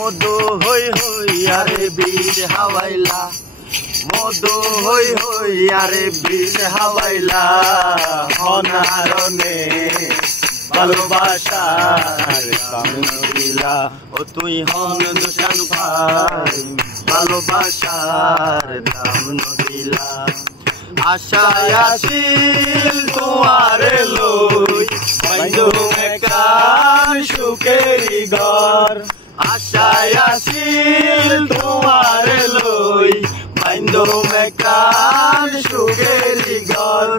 মধু হই হই আরে বীজ হাওয়াইলা মধু হই হই আরে বীজ হাওয়াইলা অনারণে ভালোবাসার দাম দিলা ও তুই হন দুশান ভাই ভালোবাসার দাম দিলা আশায় আসিল তোমারে লই বাইন্দু একান সুখেরি ঘর আশায় আসিল তোমারে লই বাইন্দু একান সুখেরি ঘর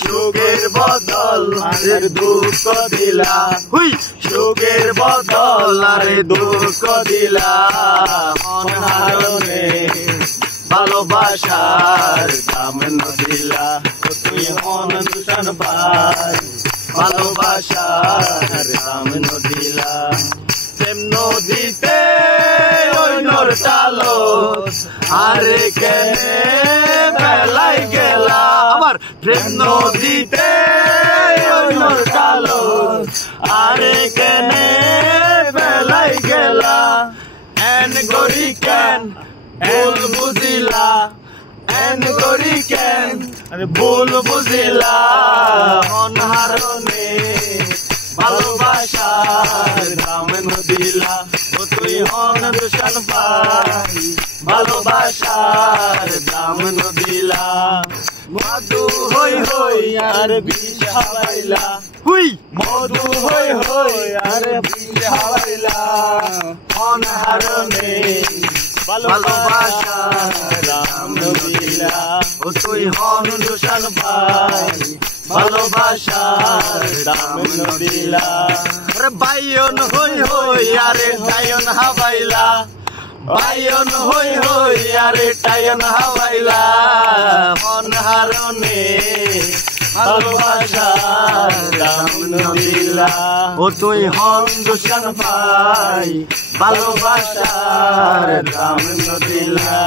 সুখের বদল আরে দুঃখ দিলা হুই সুখের বদল আরে দুঃখ দিলা অনারণে ভালোবাসার দাম দিলা তুই হন দুশান ভাই ভালোবাসার দাম দিলা প্রেম নদীতে ওই নর চালো আরে কেনে বেলাই গেলা আমার প্রেম নদীতে ওই নর চালো আরে কেনে বেলাই গেলা এন গরি কেন ভুল বুঝিলা এন গরি কেন ভুল বুঝিলা অনারণে ভালোবাসার দাম দিলা ও তুই হন দুশান ভাই ভালোবাসার দাম দিলা মধু হই হই আর বীজ হাওয়াইলা হুই মধু হই হই আর বীজ হাওয়াইলা অনারণে ভালোবাসার দাম দিলা ও তুই হন দুশান ভাই ভালোবাসার দাম দিলা আরে বাইয়ন হই হই আরে টায়ন হাওয়াইলা বাইয়ন হই হই আরে টায়ন হাওয়াইলা অনারণে ভালোবাসার দাম দিলা ও তুই হন দুশান ভাই ভালোবাসার দাম দিলা।